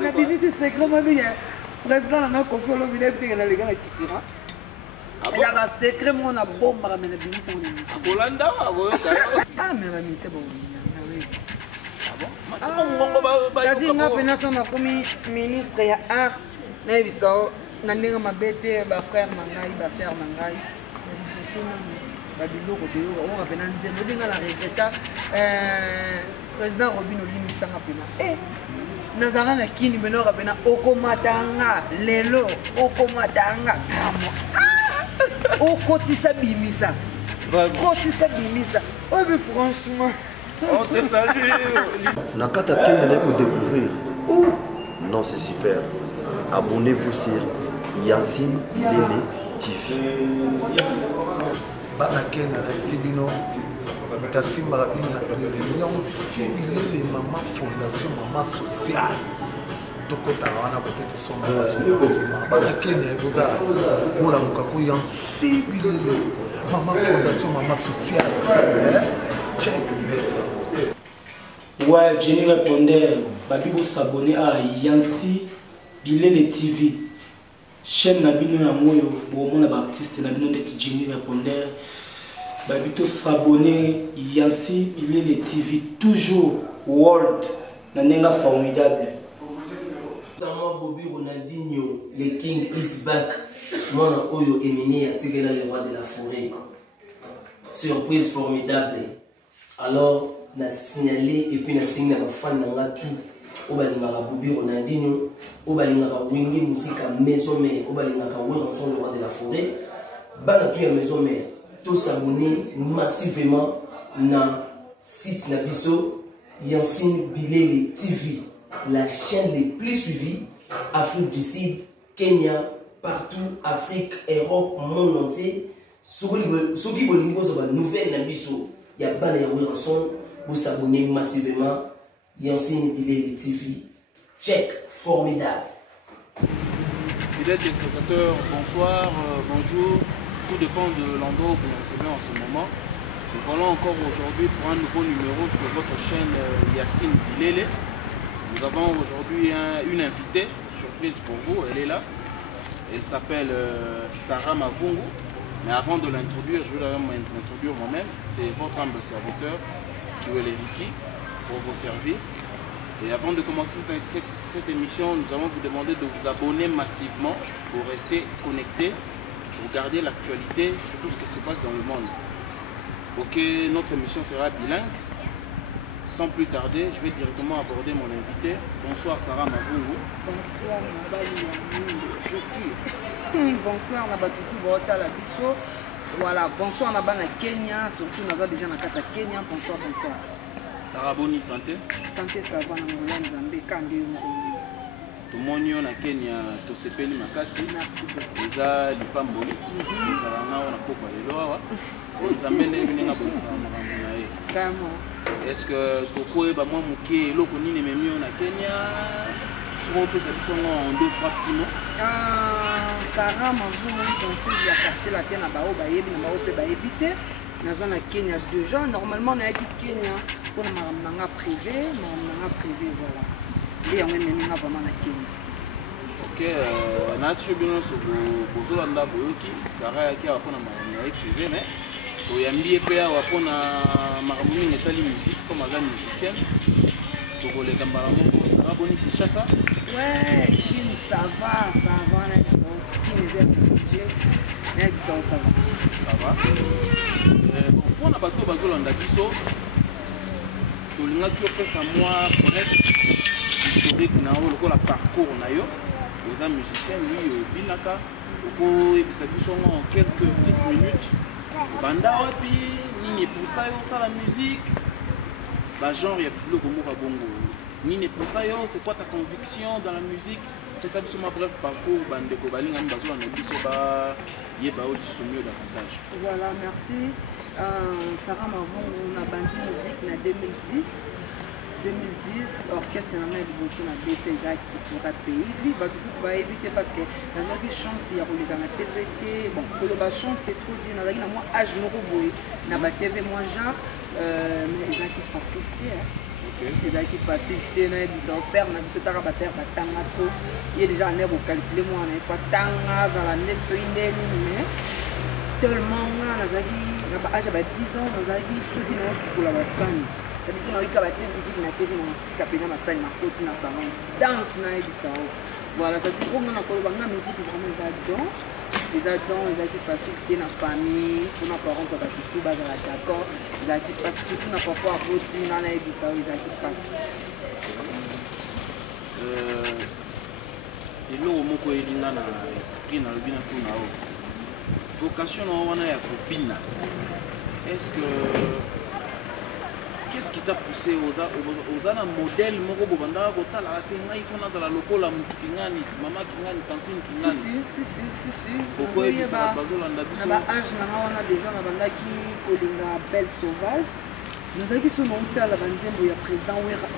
na bibi c'est secret moi bien président na Kofi Olomide peut-être na les gars qui tira il y a un secret moi na bombe na bibi c'est on Kolanda akoyoka ah mais la c'est bon c'est nga pena sona komi ministre ya art na biso na ndenge mabete ba frère na ngai ba sœur na ngai babiloko toyoka onga pena nzembo ndenge na regreta président Robin olimbisanga pena nazala na kini benoka pena okomatanga lelo okomatanga kamo okotisa bimisa kotisa bimisa obi franchement on te salue. Nakata Kenya allez vous découvrir. Non, c'est super. Abonnez-vous sur Yassine Bilele TV. Bana Kenya na Sibino. Metasimba rabino na Bilele. Yassine Bilele Mama Fondation Mama Sociale. Tokota wana peut-être son Bana Kenya boza. Bola mukako Yassine Bilele Mama Fondation Mama Sociale. Check, merci. Ouais, Jenny répondait, Babi vous s'abonner à Yansi Bilele TV. Chaîne Nabino Yamoyo, bon mon artiste Nabino de Jenny répondait, Babi tout s'abonner Yansi Bilele TV toujours world, nanenga formidable. Dans moi Bobby Ronaldinho, le king is back. Moi Oyo Emine Atigela le roi de la forêt. Surprise formidable. Alors, on a signalé et puis on a signé à ma fan dans tout. On a dit Bobby Ronaldinho, on a dit Wingy musique à maison mère, on a dit le roi de la forêt. Banatou à maison mère. Tous s'abonner massivement dans site Nabiso Yassine Bilele TV, la chaîne les plus suivie Afrique du Sud, Kenya, partout, Afrique, Europe, monde entier. Ceux qui veulent une nouvelle Nabiso. Il y a pas de son, vous s'abonnez massivement. Yassine Bilele TV. Check, formidable. Fidèles téléspectateurs, bonsoir, bonjour. Tout dépend de l'endroit où vous nous recevez en ce moment. Nous voilà encore aujourd'hui pour un nouveau numéro sur votre chaîne Yassine Bilele. Nous avons aujourd'hui une invitée, surprise pour vous, elle est là. Elle s'appelle Sarah Mavungu. Mais avant de l'introduire, je vais m'introduire moi-même. C'est votre humble serviteur, Kiwele Riki, pour vous servir. Et avant de commencer cette émission, nous allons vous demander de vous abonner massivement pour rester connecté, pour garder l'actualité sur tout ce qui se passe dans le monde. Ok, notre émission sera bilingue. Sans plus tarder, je vais directement aborder mon invité. Bonsoir Sarah Mavungu. bonsoir Mabali bonsoir Nabatutu Bota la Bisso. Voilà, bonsoir Nabana Kenya, surtout Naza déjà dans Kata Kenya. Bonsoir, bonsoir. Sarah Boni, santé. Santé, ça va, Namoula Nzambe, Kande. Tout le monde na Kenya, to sepeli makasi. Merci beaucoup. Eza lipamboli. Eza na ona popa lelo awa. Nzambe ndenge na bonsa na ye. Vraiment. Est-ce que toko ba moi muke loko nini memi na Kenya? Souvent peut ça en deux trois petits mots. Sarah Mavungu danseuse ya quartier latin na bao bayebi na bao pe bayebi te. Naza na Kenya déjà. Normalement na yaki Kenya pour na privé, voilà. Et on est même vraiment na Kenya. Ok, na subino so bozo anda boyoki Sarah yaki apona na privé mais oyambi pe apona makamuni netali musique comme agent musicien. Toko le kambara moko Sarah Boni Kinshasa. Ouais, ça va, qui les a obligés, mais ça va. Ça va. Bon, pour na bato bazolanda biso, tolinga ki opesa moi bref historique na o lokola parcours na yo. Vous êtes musicien, oui, binaka. Oko ebisa biso en quelques petites minutes. Banda wapi, nini pour ça yo la musique. Ba genre ya plus comme bongo. Nini pour ça yo, c'est quoi ta conviction dans la musique? C'est ça sur ma bref parcours bande ko balinga mbazo na biso ba yeba o ci mieux davantage. Voilà, merci. Sarah Mavungu na bandi musique na 2010. 2010 orchestre na mai liboso na BTZ qui tura pays vi ba tout ba éviter parce que dans notre chance il y a roleka na TVT bon que la chance c'est trop dit na la moi âge moko boy na ba TV moi genre mais ils ont qui facilité hein. ezalaki facile te nayebisa opere na biso taka bapere batanga to ye déjà ane bocalcule mwana efo tanga azala ndeti soki ndeni mais tellement nga nazalaki na baage ba 10 ans nazalaki soki naosukola basani sabiso naoyika batie musike na tezi na motika pena basani nakoti na salon danse nayebisa o voilà ça dit bonga na koloba nga musique vraiment ezalaki facile te na famille mpona parent to bapitu bazala d'accord ezalaki mpasi surtout na papa aboti nga nayebisa o ezalaki mpasi eloko moko elinga na esprit nalobi na tuna o vocation na wana ya kobina est-ce que qu'est-ce qui t'a poussé aux un modèle moko bobandaka kotalaka te ngai fo nazala lokola motu kingani mama kingani tantine kingani si okoyebisaka bazolanda biso na baage nanga wana déjà nabandaki kolinga belle sauvage nazalaki so naotala banzembo ya président wera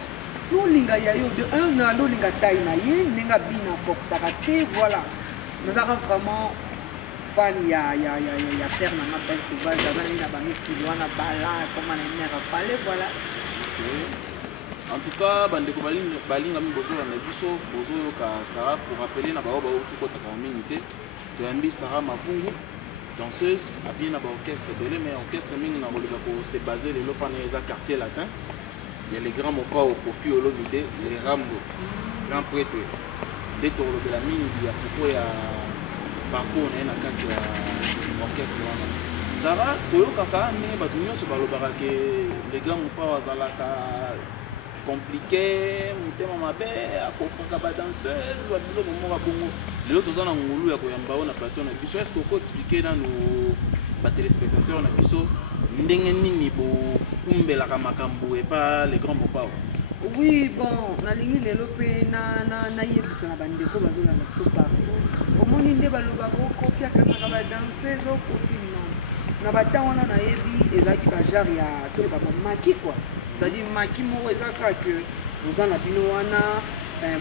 nolinga ya yo de un na nolinga taille na ye ndenge abina fokisaka te voilà nazalaka vraiment fan ya terre nanga belle sauvage azalaki na bamikili wana bala koma na mère apale voilà en tout cas bandeko balingami bozolanda biso bozoyoka Sarah pour rappeler na bao bauti kotaka mingi te toyambi Sarah Mavungu danseuse abie na baorchestre ebele mais orchestre mingi na koleka kose base lelo mpana eza quartier latin ya le grand mopao Kofi Olomide le Rambo grand prêtre nde tokolobela mingi ya propos ya parcours na ye na kati ya orchestre wana Sarah toyokaka me bato nyonso balobaka ke le grand mopao azalaka compliqué motema mabe akokaka badanseuse babiloko moko bongo lelo toza na ngulu ya koyamba oyo na plateau na biso est-ce que expliquer nanu batelespectateur na biso ndenge nini bokumbelaka makambo epa le grand mopao oui bon nalingi lelo mpe nayebisa na bandeko bazolanda biso partout omoni nde balobaka okofi akangaka badanseuse okofi na batango wana nayebi ezalaki bajare ya toloba bamaki quoi c'est-à-dire maki moko eza kaka ke boza na bino wana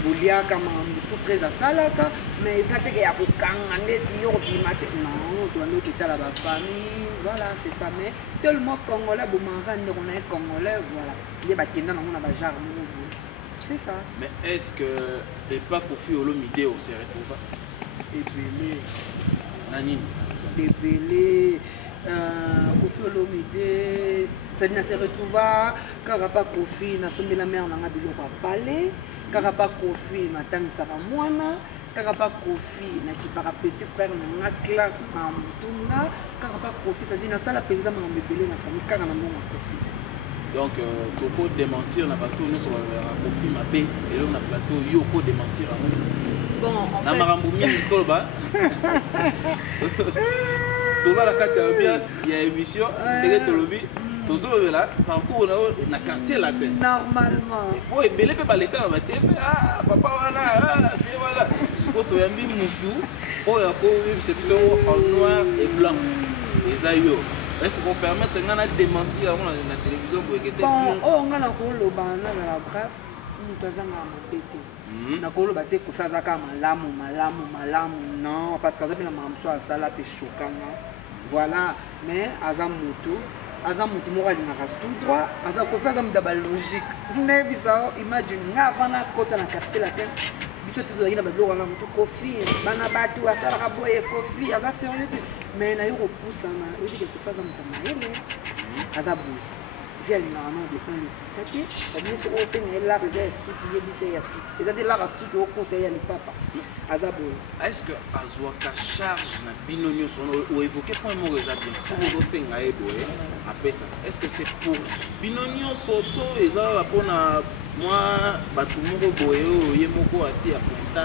boliaka makambo tout près asalaka mais eza teke ya kokanga ndeti yo kobima te non tobandi oketala bafamille voilà c'est ça mais tellement congolais bomanga ndeko na ye congolais voilà nde bakenda nango na bajare moko boye c'est ça mais est-ce que epa Kofi Olomide on se retrouva ebele na nini ebele Kofi Olomide c'est-à-dire se retrouva kaka pa Kofi nasombela mare nanga biloko apale kaka pa Kofi natangisaka mwana kaka pa Kofi nakipaka petit frère nanga classe na mutunga kaka pa Kofi c'est-à-dire nasala mpenza makambo ebele na famille kaka na mbongo Kofi donc toko démentir na bato nyonso balobaka Kofi mabe elo na plateau yo ko démentir yango bon en na makambo mingi toloba toza na kati ya ambiance ya émission ndenge tolobi tozolobela parcours na quartier latin normalement po ebele mpe baleka na batembe papa wana vie voilà siko toyambi mutu oyo akoyebisa biso en noir et blanc eza yo est-ce qu'on permettre nga na démentir yango na télévision boyeke te bon oyo nga nakoloba nazala bref mutu azanga mabe te nakoloba te Kofi azaka malamu non parce que aza mpe na makambo so asala mpe chokanga voilà mais aza motu moko alingaka tout droit aza Kofi aza moto ya balogique nayebisa imagine nga avana kota na quartier latin biso te tozalaki na babiloko wana motu Kofi bana bato asalaka boye Kofi aza sérieux te mais naye kopusana oyebike Kofi aza moto mayele aza boye Kofi alingaka no depan lepita te sabini soko osenga ye lar eza ya suki yebisa ya suki eza te lar ya suki okonseya ya lipapa aza boye est-ce que azwaka charge na bino nyonso oévoke point moko eza bien soki ozosenga ye boye apesa est-ce que c'est pour bino nyonso to eza mpona mwa bato moko boye oyo ye moko asi ya ponta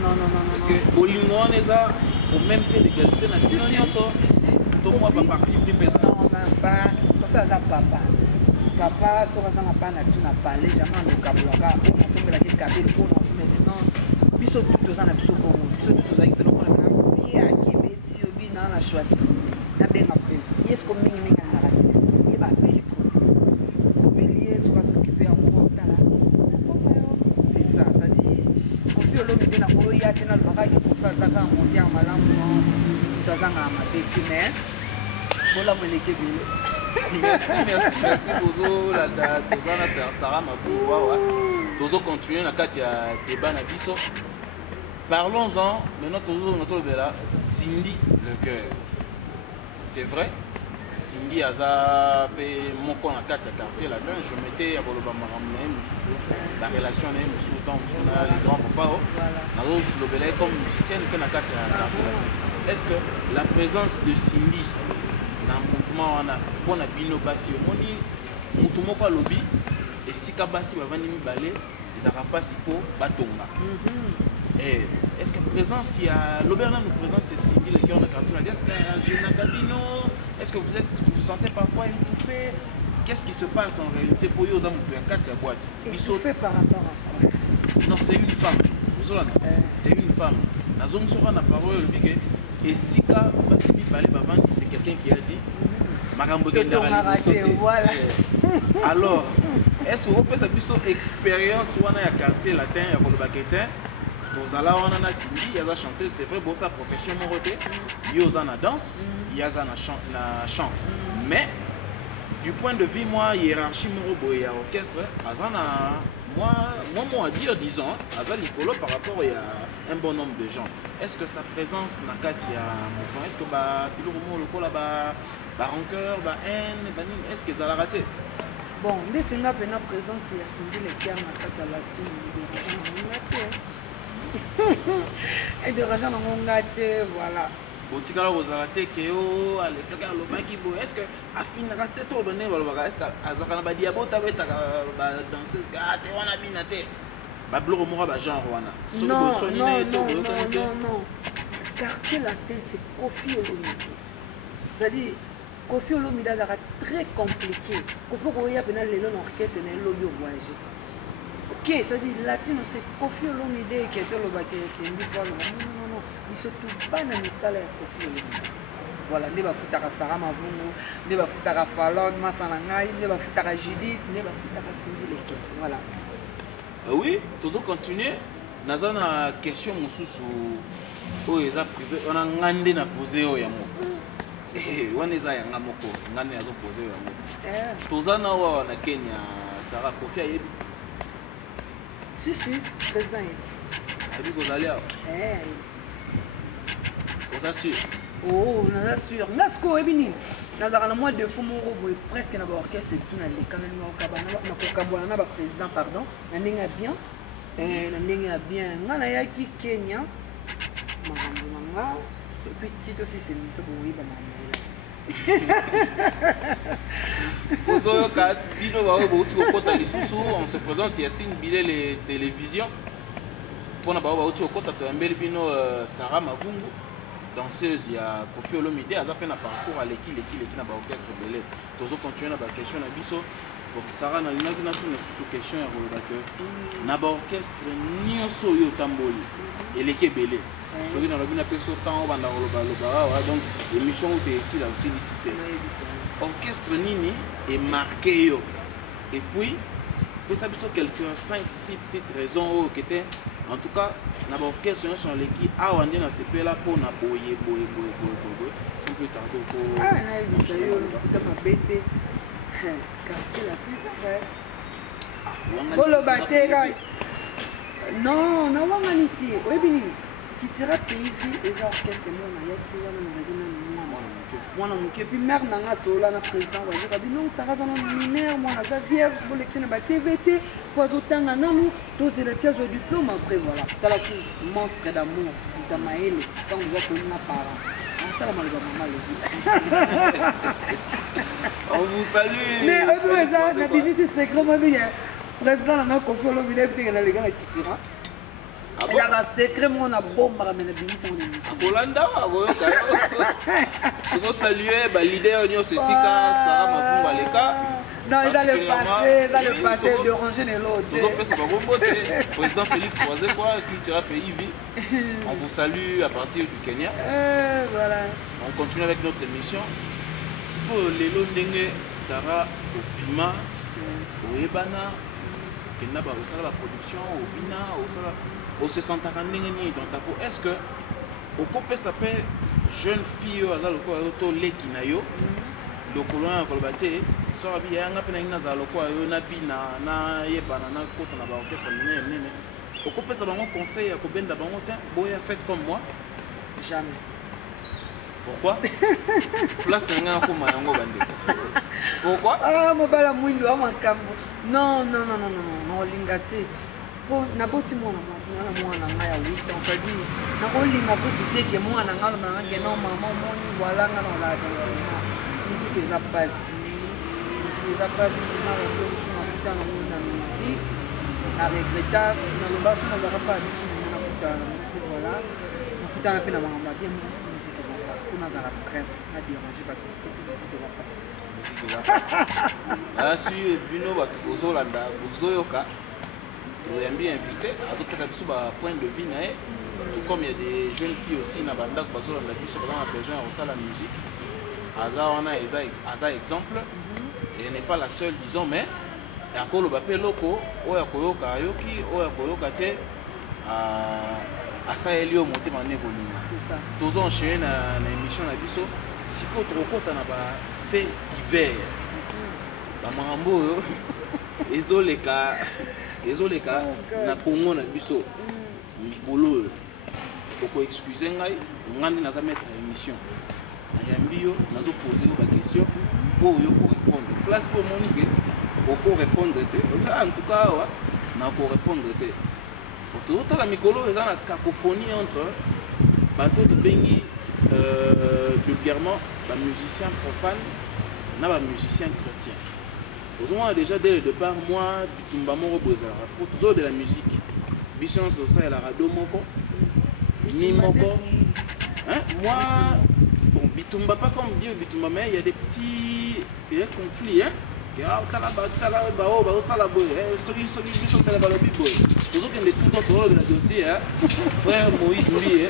non est-ce que bolingo wana eza au même pied d'égalité na bino nyonso to mwa baparti mpe mpeza non pas Kofi aza papa soki aza na bana tu na pale jamai anokabolaka oyo nasombelaki kabeli oyo nasombele non biso tu toza na biso bongo biso tu tozalaki pena mpona biaki beti obi naa na shwati nabenga prese ye siko mingimingi alingaka triste ye babeli obeli ye soki azokipe yango otala c'est ça c'est-à-dire Kofi Olomide nakolo ya te nalobakaki Kofi azaka monte ya malamu moto azangaka mabe te mais bolamu eleki ebele Merci Bozo, la Sarah Mabouwa. Tozo continuer na kati ya débat na biso. Parlons-en maintenant Tozo notre bela Cindy le cœur. C'est vrai. Cindy aza pe moko na kati ya quartier là-dedans, je mettais ya boloba maramna mususu la relation na mususu tant musuna le grand papa na rose le bela comme musicienne pe na kati ya quartier là. Est-ce que la présence de Cindy na mouvement wana pona bino basi omoni mutu moko alobi esika basi bavandi mibale ezaka pasi po batonga. Est-ce que présence il y a l'Auberna nous présente c'est Cindy le cœur de quartier là. Est-ce est-ce que vous sentez parfois étouffé? Qu'est-ce qui se passe en réalité pour vous à boîte? Étouffé par rapport à quoi? Non, c'est une femme. C'est une femme. La zone sur la parole et si c'est quelqu'un qui a dit voilà. Alors, est-ce que vous pouvez avoir une expérience dans le quartier latin et pour le baquetin? Vous allez on a Cindy, il y a chanteuse, c'est vrai, bon ça profession moroté, il y a la danse, il y a la chant. Mais du point de vue moi hiérarchie morobo et orchestre, moi à dire disons, azal licolo par rapport à un bon nombre de gens. Est-ce que sa présence n'a qu'à dire est-ce que bah toujours le local là bah rancœur, bah haine, est-ce que ça l'a raté? Bon, dès que la présence il y a Cindy le cœur na kati latine. Et de l'argent dans mon gâte, voilà. Botikala ozalate keo alekaka lobaki bo est-ce que afina ka teto bone balobaka est-ce que azakana ba diabota beta ba danseuse ka te wana binate ba bloro moko ba genre wana non quartier latin c'est Kofi Olomide. C'est-à-dire Kofi Olomide est très compliqué. Kofi Olomide a lelo na orchestre na lobby voyager. Ok, c'est-à-dire latino c'est Kofi Olomide qui était le baquet c'est une fois non il se trouve pas dans les salaires Kofi Olomide. Voilà, ne va foutre à Sarah Mavungu, ne va foutre à Fallon, Massanangai, ne va foutre à Judith, ne va foutre à Cindy Leke. Voilà. Oui, toujours continuer. Nous avons une question où ils ont privé, on a ngandé na posé au yamo. On est à Yangamoko, ngandé na posé au yamo. Tous na wa na Kenya, Sarah Kofi ayebi. Si, président. Abi ko zalia. On s'assure. Oh, on s'assure. Nasko ebini. Nazara na moi de fou mon robot presque na ba orchestre tout na le quand même au kabana na kokabona na ba président pardon. Na ndenge bien. Na ndenge bien. Ngana ya ki Kenya. Manga. Petit aussi c'est ça pour oui ba mama. On se présente Yacine Bilé les télévisions. Pour Sarah Mavungu, danseuse, il y a Kofi Olomide, elle a fait un parcours à l'équipe dans l'orchestre Belé. Nous allons continuer la question à Bisso. Sarah n'a pas sous question à l'orchestre Nyoso Yotamboli et l'équipe Belé. Celui dans le bien appelé Sotan, donc l'émission où tu es ici, là aussi licité. Orchestre Nini est marqué. Et puis, il y a quelques 5-6 petites raisons qui étaient. En tout cas, l'orchestre sont l'équipe a on est dans ce pays là pour na boyer. C'est un peu tardé pour. Ah, là il s'est eu dans ma bête. Quartier la plus près. Bolo batega. Non, na wanganiti. Webini. Qui tira pays et orchestre moi na yaki wana na badina mwana moke puis mère nanga sola na président wa dire non ça raza na mineur moi na vierge pour l'excès na TVT poiso tanga nanu tous les tiers au diplôme après voilà dans la monstre d'amour dans maëlle quand vous êtes na parent ça la maman on vous salue mais eux ça na bini c'est secret bien président na Kofi Olomide peut-être na les gars qui tira. Il y a un secret, mon bombe à la bénédiction de l'émission. Holanda, vous saluer le leader Union Sessika, Sarah Mavungu Aleka. Non, il a le passé de ranger les lots. Le président Félix Oisé, quoi, Cultura Pays Vie. On vous salue à partir du Kenya. Voilà. On continue avec notre émission. Si pour les lots d'Enge, Sarah, Opima, Oebana, Kenaba, au sein de la production, Obina, au sein de au se sent dans ta peau. Est-ce que au copé s'appelle jeune fille à la loko to lekinayo le colon koloba te so abi yanga pe na ngina za lokwa yo na bina na yebana na kota na ba orchestre nene okopesa bango conseil ya kobenda bango te boya faites comme moi jamais. Pourquoi? Place nga ko mayango bande. Pourquoi? Ah mobala mwindo amakambo. Non lingati. Po na boti mwana mwasi na mwana nga ya 8 ans, ça dit na kolinga po biteke mwana nga lo manga ngena mama moni voilà nga na la danse. Musique eza pasi. Musique eza pasi na lo na kuta na musique. Na regretta na lo baso na za pas biso na kuta na voilà. Na kuta na pe na mama bien musique eza pasi. Kuna za la bref na déranger pas musique eza pasi. Musique eza pasi. Ah si bino ba tuzo landa buzoyoka. Nous avons bien invité, à point de vue, tout comme il y a des jeunes filles aussi, qui ont besoin de la musique. Aza exemple, et elle n'est pas la seule, disons, mais il y a encore le papel loco, il y a encore le ça est lié au monté dans c'est ça. Tous enchaînés dans l'émission de Bisso. Si vous avez fait l'hiver, la marambo, les cas, na Congo na biso mikolo oko excuser ngai ngandi na za mettre émission na yambio nazo poser ba question pour yo ko répondre place pour Monique oko répondre te en tout cas wa na ko répondre te autour la mikolo eza na cacophonie entre bateau de bengi vulgairement ba musicien profane na ba musicien chrétien. Aujourd'hui, déjà dès le départ, moi, Bitumba Moro Bozara, pour tous de la musique, Bichon Sosa et la radio Moko, Ni Moko. Hein? Moi, bon, Bitumba pas comme Dieu, Bitumba, mais il y a des petits conflits. Hein? Frère Moïse Mbi,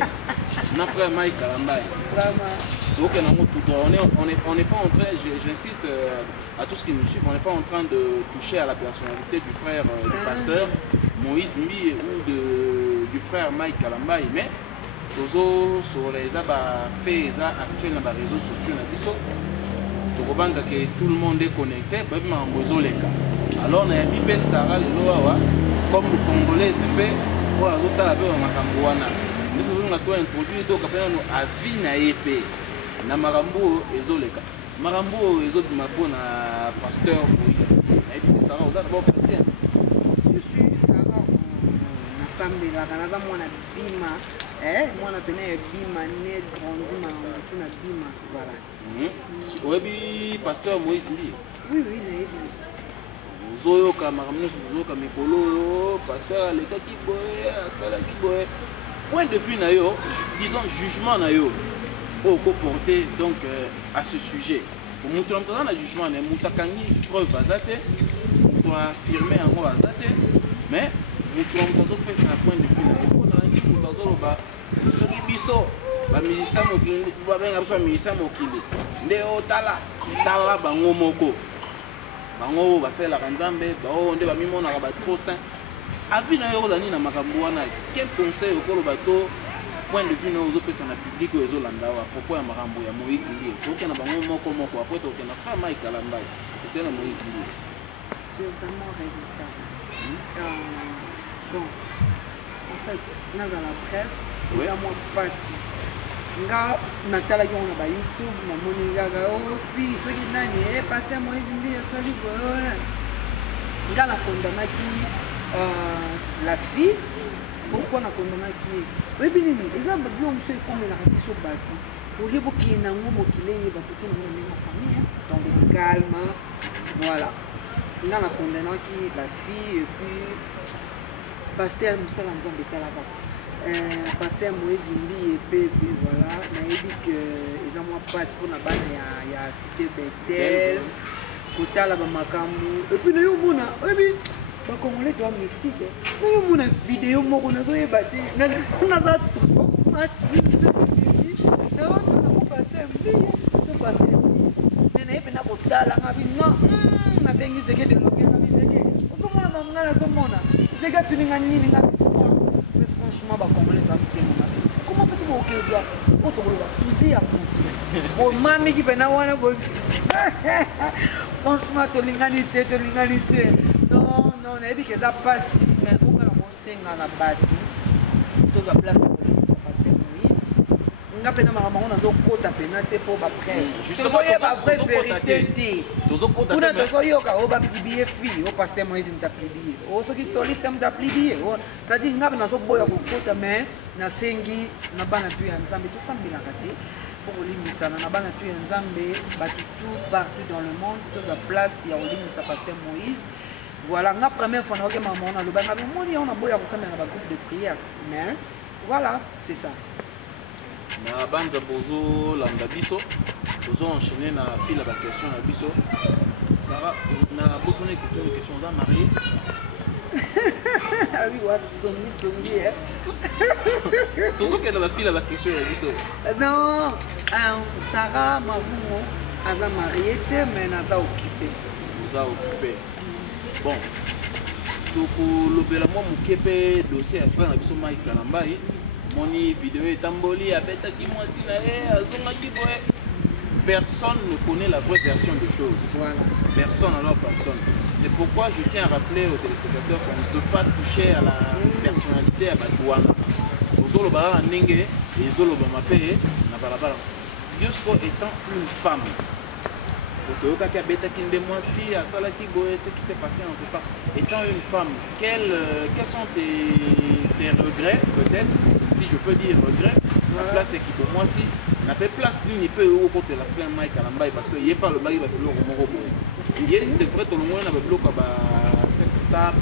frère Mike Kalambaye. On n'est pas en train, j'insiste à tous qui nous suivent, on n'est pas en train de toucher à la personnalité du frère du pasteur Moïse Mbi ou du frère Mike Kalambaye, mais sur les faits actuels dans les réseaux sociaux, que tout le monde est connecté, alors on a mis Sarah comme le Congolais fait pour la nous avons introduit à vie na épée na marambo ezoleka marambo ezobima na pasteur Moïse et puis Sarah aux d'abord chrétien si Sarah na sambe la kana mwana bima mwana pena bima né grandi marambo na bima voilà oyebi pasteur Moïse Mbi oui nayebi zoyoka marambo zoyoka mikolo pasteur alekaki boye asalaki boye point de vue na yo, disons jugement na yo, au comporter donc à ce sujet. Pour montrer un jugement, mais moutakangi preuve bazate, pour affirmer en gros bazate, mais montrer un point de vue na yo. Pour na ngi moutazo ba, soki biso, ba musicien mokili, ba benga biso musicien mokili. Nde otala, tala bango moko. Bango basela kanzambe, ba onde ba mimona ba trop saint. Avis na yo zani na makambo wana quel conseil au bateau point de vue aux opérations publiques aux Hollandais à propos ya makambo ya Moïse Mbi toke na bango moko après toke na frère Mike Kalambaye toke na Moïse Mbi c'est vraiment regrettable. Bon en fait dans la bref c'est à moi passer nga natala yo na ba YouTube na moni gaga aussi soki nani pasteur Moïse Mbi asali bola nga na condamnaki la fille, pourquoi on a condamné qui est? Oui, bien, les hommes, ils ont fait comme la radio bâti. Au lieu qu'il y ait un homme qui est ma famille, dans le calme, voilà. On a condamné qui la fille, et puis, pasteur Moussa Lanzambeta là-bas. Pasteur Moïse Mbi, et puis, voilà. On a dit qu'ils ont passé pour la banne, il y a cité Bethel, Kota là-bas, Makambu, et puis, nous avons dit, les Congolais doivent mystique. Nous avons une vidéo, nous avons battu. Nous avons traumatisé. Nous avons passé un peu. Nous avons passé un peu. Nous avons fait un peu. Nous avons fait un peu. Mais franchement, les Congolais doivent comment fais-tu pour que tu as souci à moto? Bon, mamie qui peine à voir franchement, tu l'ingalité. Non, on a dit que ça passe, mais on va la base. Tout la place pour pasteur Moïse. On a peine à maman, on a zo kota pena te pour ba prêtre. Justement, il y a pas vraie vérité. Tozo kota. On a tozo yoka, on va publier fille, au pasteur Moïse t'a publié. Oh, ceux qui soliste t'a publié. Ça dit ngaba na zo boya ko kota mais na sengi na bana tu ya nzambe tout sambi na kate. Faut olimbisa na bana tu ya nzambe batu tout partout dans le monde, toute la place il y a olimbisa pasteur Moïse. Voilà, la première fois que maman a le bain, on a beau y avoir un groupe de prière, mais voilà, c'est ça. Na banza bozo landa biso, bozo enchaîner na fil la question na biso. Sarah, na bozo na écouter une question za marié. Ah oui, ouais, songi. Tozo que na fil la question na biso. Non, Sarah Mavumo, elle a marié, mais elle a occupé. Vous a occupé. Bon, tokoloba mwa moke mpe dossier ya frère na biso Mike Kalambai moni vidéo etamboli abetaki mwasi na ye azongaki boye. Personne ne connaît la vraie version des choses. Voilà. Personne alors personne. C'est pourquoi je tiens à rappeler aux téléspectateurs qu'on ne veut pas toucher à la personnalité à Batouana. Ozoloba ndenge et Zoloba mapé na balabala. Jusqu'au étant une femme. Ce qui s'est passé, on ne sait pas. Étant une femme, quels sont tes regrets, peut-être, si je peux dire regrets, la place est qui pour moi, si n'a pas place, il peut au côté de la frère Mike Kalambai, parce qu'il n'y a pas le bail de l'eau au Morobo. C'est vrai, tout le monde a le bloc à sexta,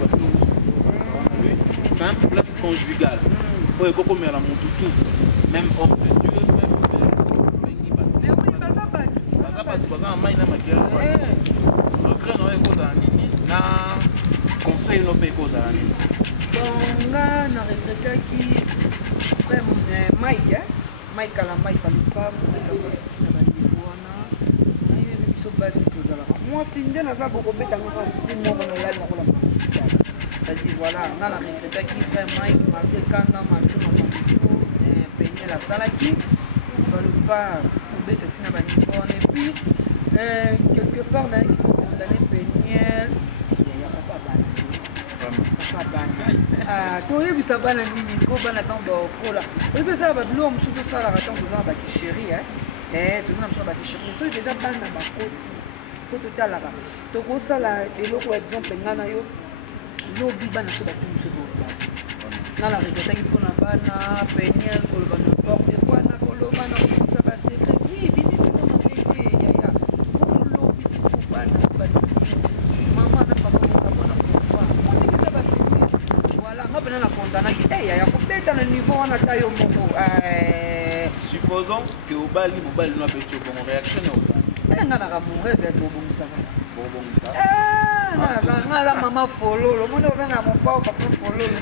c'est un problème conjugal. Même homme de Dieu, même. Na conseil no pe koza nini donc na regrette qui frère Mike Kalambai il fallait pas pour que na niveau na yé biso basi kozala moi si ndé na za boko beta ngoko mo na la na kola ça dit voilà na la regrette qui frère Mike malgré kana malgré peigner la salaki il fallait pas pour beta tina ba niveau et puis quelque part dans qui condamné Péniel il y a pas bana to yebisa bana nini ko bana tamba kola oyebisa ba bilo musuto sala ka tamba za ba kisheri to na musuto ba kisheri so déjà bana ba koti so total la to ko sala eloko exemple ngana yo lobi bana so ba musuto na la regrette qui pona bana Péniel ko lo bana porte quoi na ko lo bana ça va secret oui bini c'est ça ma vérité ya maman na papa voilà nga pena na kondanaki ya kobeta na niveau wana ta yo moko supposons que obali mobali no apeto bon réaction oza nga na amoureuse ya tobongisaka bobongisa nga la mama fololo mona obenga mopao papa fololo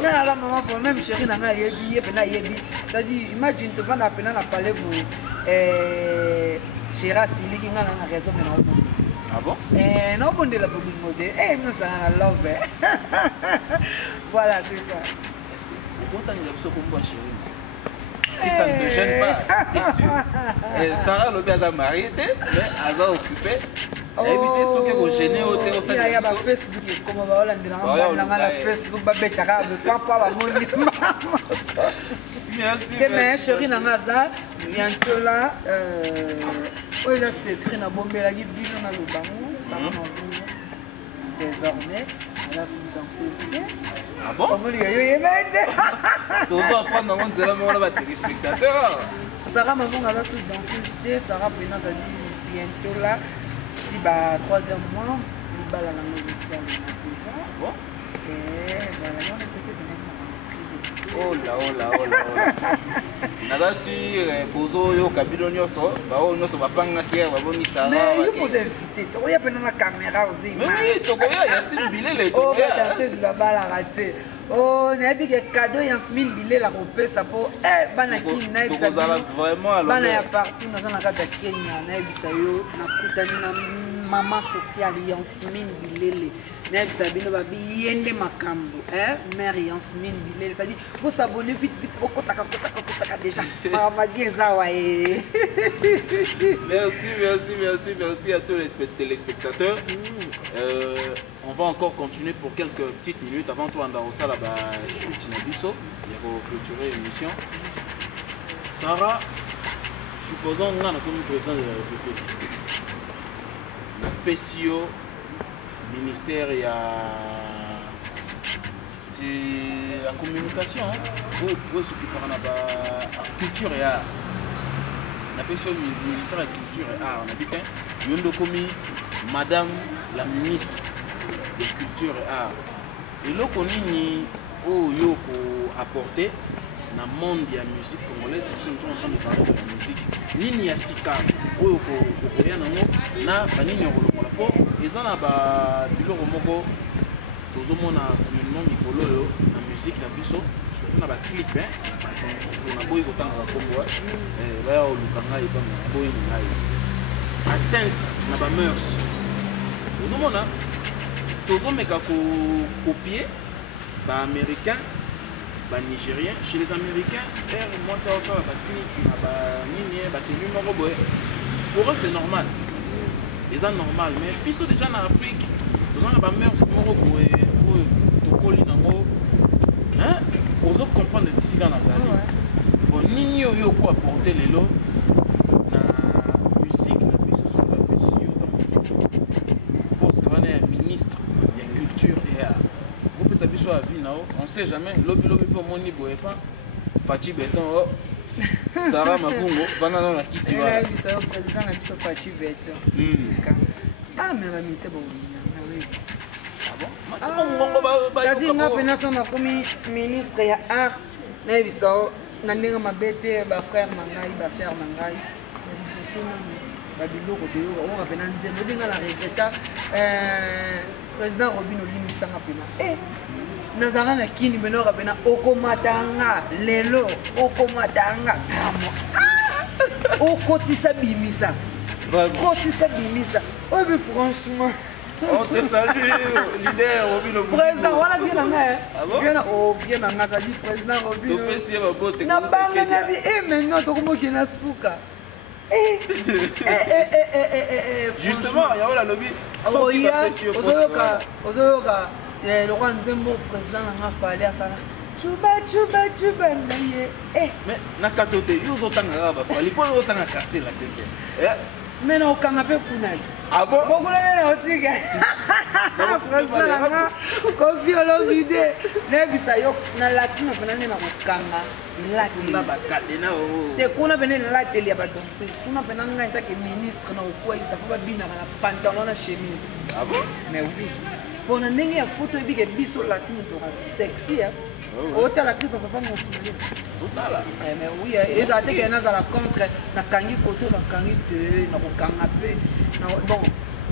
nga la mama fololo même chéri na nga ayebi ye pena ayebi c'est-à-dire imagine tovanda pena na palais boye Chéra siliki nga na raison mais non. Ah bon? Non bon de la bolingo de. Nous ça love. Voilà, c'est ça. Est-ce que vous comptez la personne comme chérie? Si ça ne te gêne pas, bien sûr. Sarah Lobé a marié, mais elle a occupé. Évitez ce que vous gênez au téléphone. Il y a ba Facebook comme ba Hollande la Facebook ba betaka ba papa ba moni. Merci. Mais chérie na ngaza bientôt là oh il a secret na bombela qui bino na lobango ça va désormais là c'est danser. Ah bon? Comment yo yemende? Tout ça prendre dans nzela mais on va téléspectateurs. Sarah maman là sur danser, Sarah Pena ça dit bientôt là si ba 3e mois il bala na maison déjà. Bon? Et voilà, on sait que oh là. Nada sur bozo yo kabilo nyoso, ba o nyoso bapanga kia ba boni Sarah. Mais il faut inviter. Tu vois pendant la caméra aussi. Oui, tokoya Yasmin Bilele to. Oh, danseuse la balle raté. Oh, n'a dit que cadeau Yasmin Bilele la repesa pour bana ki na bisa. Vraiment alors. Bana ya partout na kata Kenya na bisa yo na kutani na maman sociale Yasmine Bilele. Mère Sabine Babi Yende Makambo, mère Yasmine Bilele. Ça dit, vous s'abonnez vite, au kotaka déjà. Maman bien zawaye. Merci à tous les téléspectateurs. On va encore continuer pour quelques petites minutes avant tout Andarosa là chute Nabiso. Il va clôturer l'émission. Sarah, supposons que nous avons comme président de la République. Le PCO, ministère, il y a c'est la communication. Vous pouvez s'occuper de la culture et art. La PCO, ministère de la culture et art. On a dit que Yondo Komi, madame la ministre de culture et art. Et là, on a apporté dans le monde de la musique congolaise, parce que nous sommes en train de parler de la musique. Nini ya sika oyo kokoya nango na banini okolokola po eza na biloko moko tozomona communément mikolo oyo na musique na biso surtout na baclip mosusu na boyi kotanga bakombo baya oluka ngai bana boyi ngai atteinte na bameurs tozomona tozomeka kocopier baaméricain, nigérien. Chez les Américains, moi ça va pour eux c'est normal. Ils sont normal, mais puis sont déjà en Afrique. Ils ont la mère hein? Aux autres comprendre les musiques dans Azali. Bon, ni yo quoi apporter les lots na musique, na biso sur la PCO dans poste de ministre de la culture et art. On sait jamais, lobby pour mon niveau et pas Fachi Béton, Sarah Mafungo, Banana la Kitty. Le président a dit Fachi Béton. Ah, mais mamie, c'est bon. Ah bon? C'est-à-dire, on a ministre et art. Mais il sort, on a ma bête, ma frère, ma soeur, ma président Robin Olimbi Sanga Pena. Nazara na kini menora pena okomatanga lelo okomatanga kamo. Okotisa bimisa. Okotisa bimisa. Oh mais franchement. On te salue, leader Robin Olimbi. Président, voilà bien na nga. Viens na nga, ça dit président Robin. To pesi ba bote. Na banga na bi maintenant to komo kena suka. Justement, il y a la lobby. Le roi Nzembo, président, a fallu à ça. Chuba, mais na katote, ils ont autant de rabat. Il faut autant de quartier la tête. Mais non, quand on a fait Kunal. Ah bon? Pourquoi on est là aussi? Confie à l'autre idée. Nebisa yo na latino penane na kanga. Latino ba kadena o. Te kuna penane lateli ya ba danser. Kuna penane nga ntaka ministre na ukwa isa fa ba bina na pantalon na chemise. Ah bon? Mais oui. Pour na ndenge ya photo ebike biso latino to sexy hein. Ota la clip papa mon fils. Totala. Mais oui, et ça te que na za la contre na kangi koto na kangi de na ko kanga pe. Bon.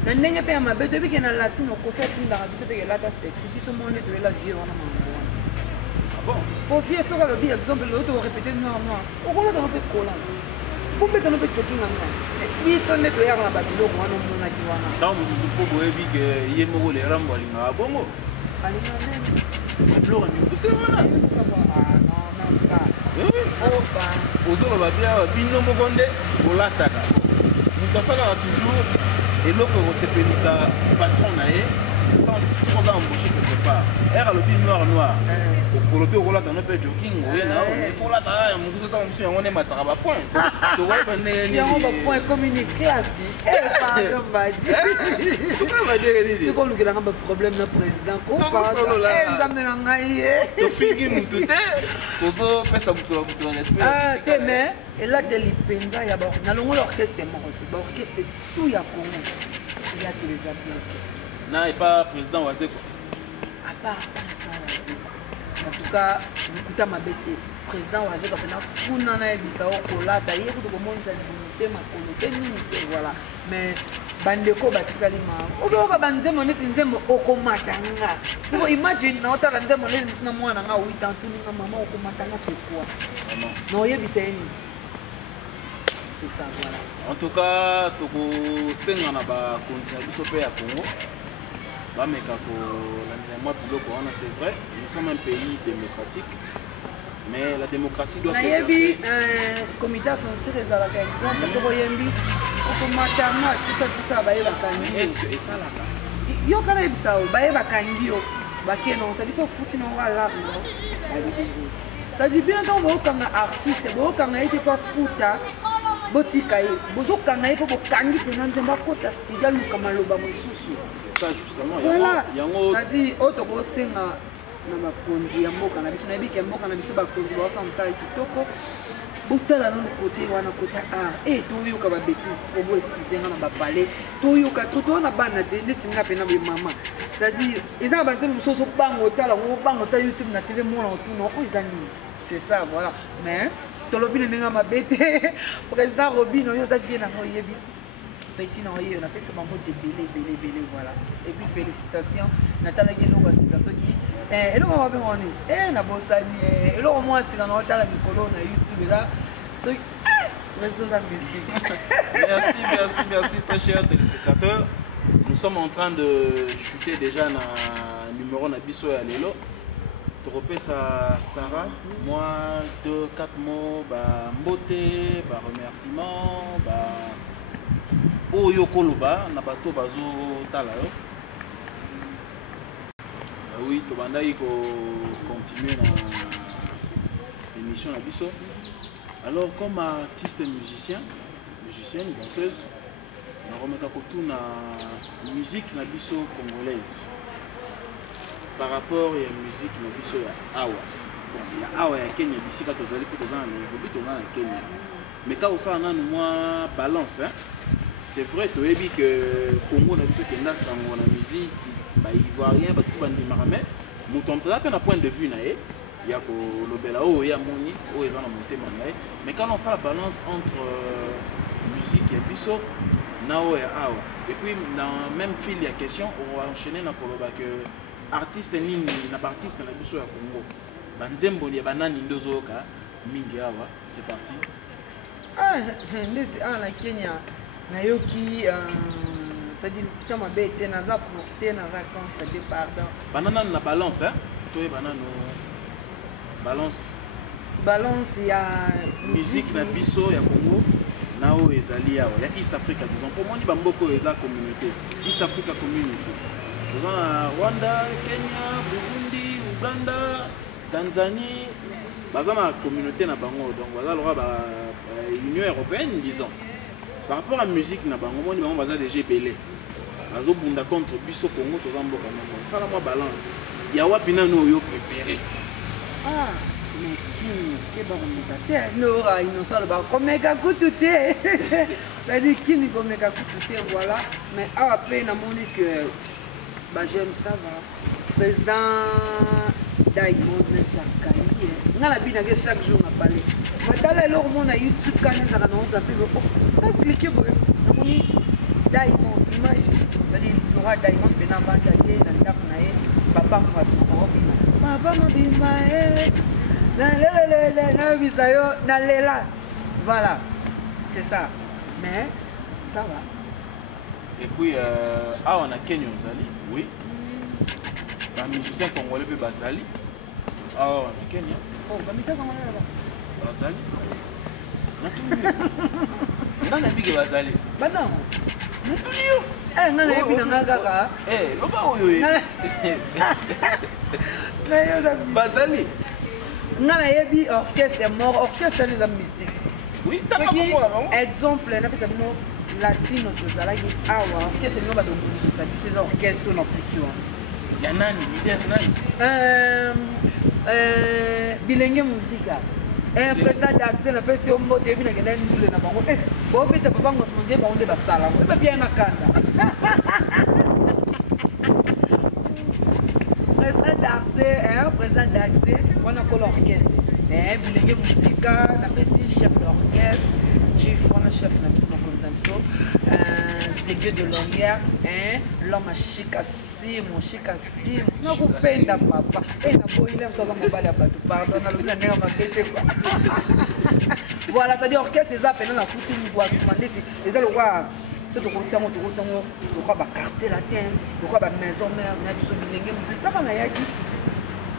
Na ndenge pe ma beto ebike na latino ko fait ndanga biso te que la ta sexy biso monde to la vie wana mama. Ah bon? Pour fier sur le bi exemple l'autre répéter non. O ko la to pe collant. Pour mettre no pe choking nga. Biso ne to ya na ba biloko wana mo na kiwana. Dans mo susu po ebi ke yemo le rambo linga bongo. Alinga nene. Blora mi c'est voilà. Ah non, pas. Oh pas. Ozolo ba bia bino mokonde olataka. Mutasala toujours et l'autre se pelisa patron na ye quand si on a embauché quelque part. Era le noir. Pour le bureau là, on a fait jogging, oui, non, il faut là, on est matin à point. Tu vois, on est point communiqué classique. Pardon, va dire. C'est qu'on nous a un problème de président. Tu finis tout mais et là, tu es l'ipenda, il y a l'orchestre l'orchestre tout y a Congo. Il y a tous les appels. Non, et pas président Wazeko. À part ça, en tout cas, Mikuta Mabete, président Wazeko, kuna na ebisa okolata, ye kuto komonisa limité makolo, te voilà. Mais bandeko batikali ma. Okoka banzemo neti nzemo okomatanga. So imagine na otala nzemo neti na mwana nga 8 ans tuni na mama okomatanga c'est quoi? Non, yebisa eni. c'est ça, voilà. En tout cas, tokosenga na bakonzi na biso pe ya Congo. Bameka ko c'est vrai, nous sommes un pays démocratique. Mais la démocratie doit se faire. Le comité censé les avoir exemple parce que Yembi, on matama tout ça baye bakangi. Est-ce que ça là? Yo kana bisa o baye bakangi yo bakeno ça dit so fouti na wala là. Ça dit bien quand vous comme artiste, vous quand n'êtes pas fouta, botika ye, bozo quand n'êtes pas bakangi pendant nzemba kota style lu kama loba mosusu. C'est ça justement. Voilà. Ça dit auto bosenga na bakonzi ya mboka na biso na biki ya mboka na biso bakonzi baosa mosala kitoko botala na côté wana côté art et toyoka ba bêtise probo expliquer na ba parler toyoka toto na bana te neti nga pena be mama c'est-à-dire eza ba nzembo mosusu bango tala ngo bango ta YouTube na TV mona otuna ko eza nini c'est ça voilà mais tolobi nenga mabete président Robin yo za bien na ngo yebi petit na yo na pesa bango de belé voilà et puis félicitations Nathalie Gelonga sika soki eloko mabe ngoni na bosani eloko moi sika na otala mikolo na YouTube là soki reste dans merci très chers téléspectateurs. Nous sommes en train de chuter déjà na numéro na biso ya lelo. Tropé ça Sarah, moi 2-4 mots ba mbote, ba remerciement, ba oyo koloba na bato bazo tala yo. Oui, tu vas continuer l'émission à Bisso. Alors, comme artiste musicienne, danseuse, on remet la musique na Bisso congolaise. Par rapport à la musique na Bisso ya Awa. Bon, il y a Awa et Kenya, ici quand vous allez pour Kenya. Mais quand on a une balance, hein? C'est vrai, tu as dit que Congo na Bisso Kenda sango na musique. Ivoirien, tout le monde a un point de vue, il y a le il y a Moni, mais quand on sait la balance entre musique et biso, Nao et Awa. Et puis, dans le même fil, il y a question, on va enchaîner dans que artiste ni artiste na biso ya Congo. Banzembo ya banani ndozoka mingi Awa, c'est parti. Na Kenya, nayoki c'est-à-dire que ma bête est dans la portée, dans la compte de pardon. Banana na balance, hein? Toi banana balance. Balance il y a musique na biso ya Congo, nao ezali ya East Africa disons. Pour moi ni bamboko eza communauté. East Africa community. Nous avons Rwanda, Kenya, Burundi, Uganda, Tanzanie. Bazama communauté na bango donc voilà l'Union européenne disons. Par rapport à la musique, nous avons déjà belé. Nous avons contre Bisso Congo, nous avons ça la balance. Il y a Wapina nous préféré. Ah, mais qui est bon imitateur? Nora, il nous sort le bar comme méga coup tout est. C'est-à-dire qui n'est pas méga coup tout est, voilà. Mais après, nous avons dit que j'aime ça va. Président Diamond, on a la bine chaque jour à parler. Madame, alors on a YouTube quand nous avons appliqué pour Diamond, imagine. C'est-à-dire, il y aura Diamond, mais n'a pas été dans le papa m'a fait papa m'a dit, voilà, c'est ça. Mais ça va. Et puis, on a Kenya Zali, oui. Un musicien congolais peut Basali. On a Kenya. Oh, un musicien congolais là-bas. Basali. On a dit que Basali. Bah non. Eh, non, il y a un gaga. Eh, l'oba oui. Basali. Non, il y a un orchestre mort, orchestre les hommes mystiques. Oui, t'as pas compris là-bas. Exemple, on a fait ça latino to zala ki awa orchestre nyoba do ngisa biso za orchestre na culture ya nani leader nani bilenge muzika président d'Axel na pesi ombo te bina kenda ndule na bango bo beta papa ngos monje ba onde basala ba bien na kanda président d'Axel on a col orchestre bilenge muzika na pesi chef d'orchestre chief on a chef na biso na Zégueux de longueur, l'homme à Chikassim, mon Chikassim. Non, vous faites la papa. Et la boîte, il aime ça dans mon bal à bateau. Pardon, on a le nez, on m'a fait quoi. Voilà, ça dit orchestre, les appels, on a foutu une boîte. Les ailes, c'est le roi, quartier latin, le roi, maison mère, on a besoin de l'église, on dit, t'as pas yaki.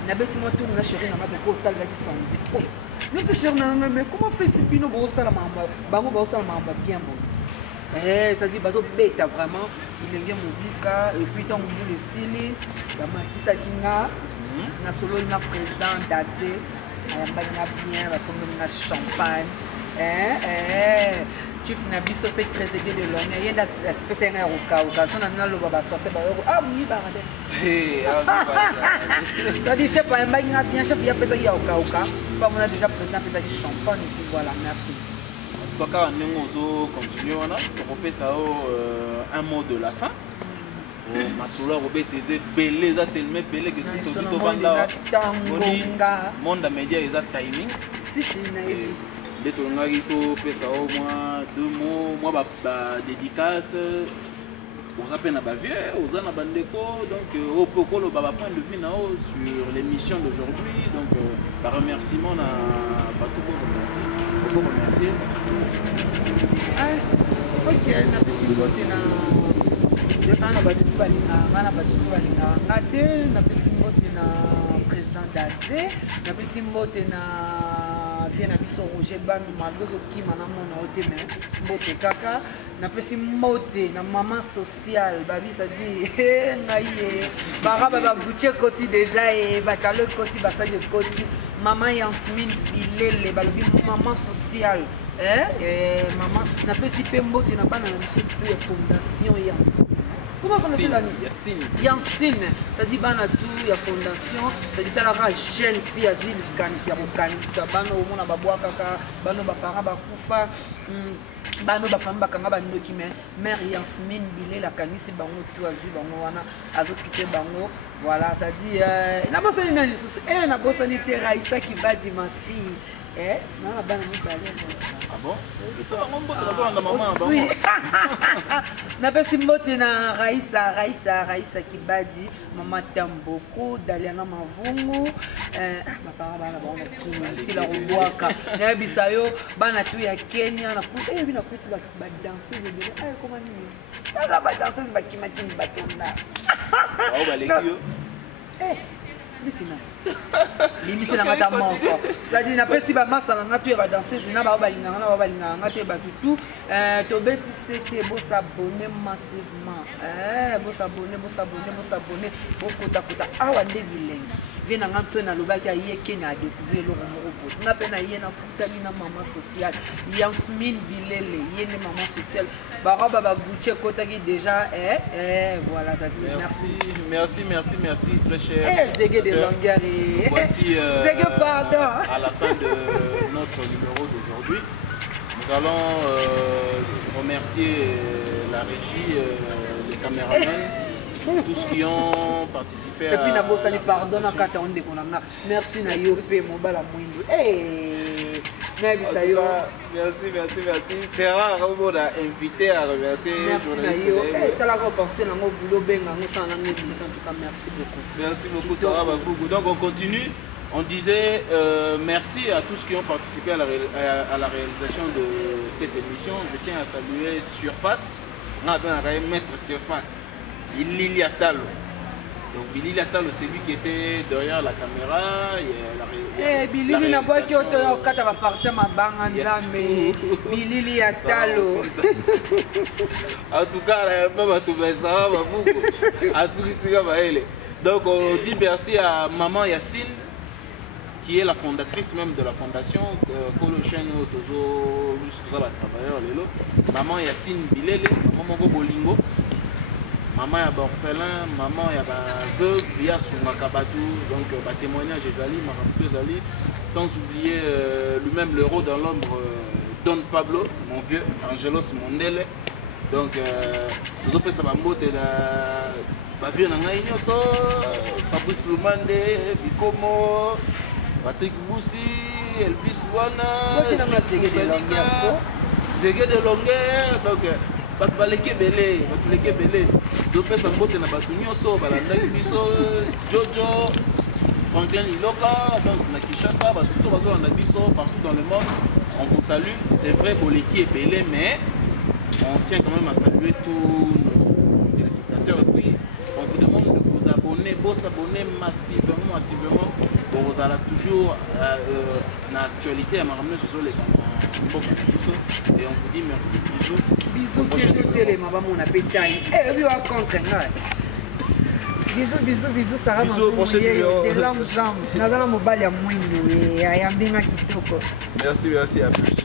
Na beti mo tourne na chérie na ma ko tal la qui samedi. Oh. Nous c'est chérie na mais comment fait-il bino bo sala mamba? Bango bo sala mamba bien bon. Ça dit bazo beta vraiment, il y a musique et puis tant que le ciné, ba matisa kinga na solo na président Daté, ayamba na bien, ba sombo na champagne. Tu fais un biseau très aiguë de l'homme. Il y a une espèce de occasion de le baba ça c'est ah oui baradé. Ça dit chef un bain bien chef il y a pesé il y a oka. Pas on a déjà président pesé du champagne et puis voilà merci. En tout cas on continue on a pour ça un mot de la fin. Masolo robeteze belé za tellement belé que surtout to banda. Monde média eza timing. Si na dès que on a eu au moins 2 mots, moi dédicace, on s'appelle à Bavier, on a bandeko, donc au Poko le baba point de vue sur l'émission d'aujourd'hui, donc par remerciement à Batouko remercier, beaucoup remercier. Ok, na pesi ngote na na batutu balinga ngate na pesi ngote na président Daté, na pesi ngote na vient na biso Roger Bandu malgré qui mana mona oteme mbote kaka na pesi mbote na maman sociale babi ça dit ngai bara baba guche koti déjà et batalo koti basali koti maman Yasmine Bilele balobi maman sociale maman na pesi pe mbote na bana na biso pe fondation Yasmine. Comment on appelle la Yasmine, ça dit bana tout ya fondation, ça dit la jeune fille azil kanisa ko kanisa bana au mona babwa kaka bana ba parents ba kufa bana ba femme ba kanga ba ndoki mais mère Yasmine Bilé la kanisa bango tout azil bango wana azo quitter bango voilà ça dit n'a pas fait une na bosani Raïssa qui va dire ma fille non la bana mibale ah bon ça va mon pote la maman oui na pesi mbote na Raïssa qui badi maman Tamboko Daliana Mavungu ma parents bana ba ti la robwaka na bisayo bana tu ya Kenya na pour bina kuti ba danser de comment ni la ba danser ba kimatini batona oh ba lekio Bitina. Limite na ngata moko. Ça dit na pesi ba masala ngatu ba danser zina ba balinga na ba balinga ngate ba tout to beti c'était beau s'abonner massivement. Beau s'abonner beaucoup takuta awa ndebileng. Vena ngantso na lobaki aye Kenya a découvrir le romoko. Na pena yena kutami na maman sociale. Yasmine Bilele yene maman sociale. Bara baba guche kotaki déjà voilà ça dit merci très cher. Zégué de longueur et voici pardon. À la fin de notre numéro d'aujourd'hui. Nous allons remercier la régie, les caméramans, tous qui ont participé à... Et puis, nous pardon, merci na Yopé, mon bala merci. C'est rare on a invité à remercier merci beaucoup Sarah Babou. Donc on continue. On disait merci à tous qui ont participé à la réalisation de cette émission. Je tiens à saluer Surface, Maître Surface, Billy Atalo. Donc Billy Atalo, c'est lui qui était derrière la caméra. Billy n'a pas été au cas va partir ma banque Billy Atalo. En tout cas, donc on dit merci à maman Yacine, qui est la fondatrice même de la fondation Kolochen Tozo travailleur. Maman Yacine Bilele, maman Bolingo. Maman y a orphelin, maman y a veuve via Sunakabatu, donc témoignage Ezali, Marapoutou Ezali, sans oublier lui-même l'héros dans l'ombre Don Pablo, mon vieux, Angelos Mondele. Donc, tout le ça va monter la vie en Aïnyoso, Fabrice Lumande, Bikomo, Patrick Boussi, Elvis Wana, zege de longueur donc bato baleki ebele topesa mbote na bato nyonso balandaki biso Jojo Franklin Liloka donc na Kinshasa bato to bazolanda biso partout dans le monde on vous salue c'est vrai boleki ebele mais on tient quand même à saluer tous nos téléspectateurs et puis on vous demande de vous abonner, vous s'abonner massivement pour vous aller toujours dans l'actualité à Maramé sur les et on vous dit merci, bisous bisous Sarah de l'âme jambe nazala mobali ya mwindu ya mbinga kitoko merci à plus.